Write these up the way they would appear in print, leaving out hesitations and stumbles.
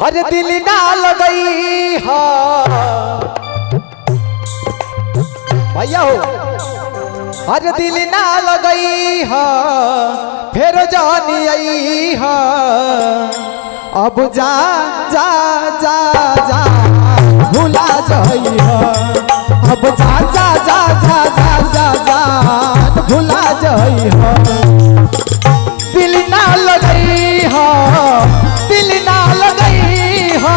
हर दिल ना लगई हा भैया हो, हर दिल ना लगई हा फिर जानी आई हा। अब जा जा जा जा भुला जाई हा। अब जा जा जा जा जा जा जा भुला जाई हा। दिल ना लगई हा, दिल ना लगई हा,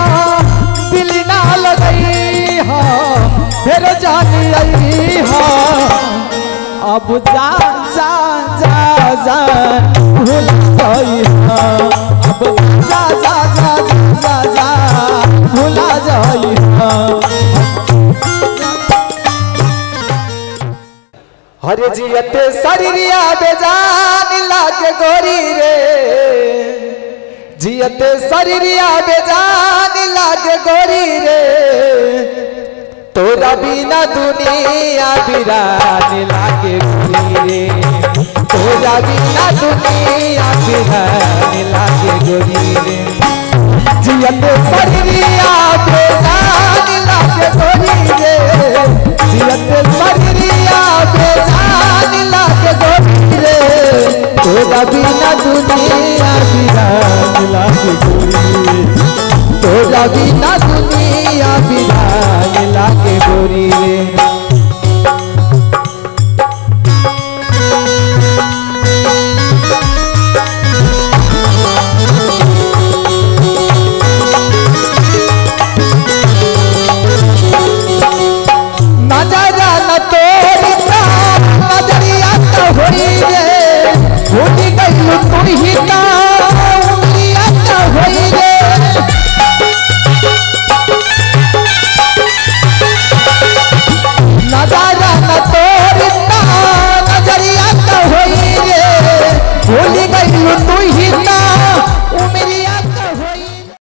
दिल ना लगई हा फिर जानी आई हा। अब जा जा जा जा भुला जाई हा। अब जा जा जा जा जा भुला जाई हा। हरे जियते शरीरिया बेजान लागे गोरी रे, जियते शरीरिया बेजान लागे गोरी रे। तोरा बिना दुनिया बिरान लागे गोरी रे, तोरा बिना दुनिया बिरान लागे गोरी रे। जियते शरीरिया बेजान लागे गोरी रे, जियते शरीरिया बेजान लागे गोरी रे। तोरा बिना दुनिया बिरान लागे गोरी रे, तोरा बिना दुनिया बिरान लागे गोरी रे। नजरा न तोरी का नजरिया तो होई रे, भूल गई तू ही का उंगलिया तो होई रे। नजरा न तोरी का नजरिया तो होई रे, भूल गई तू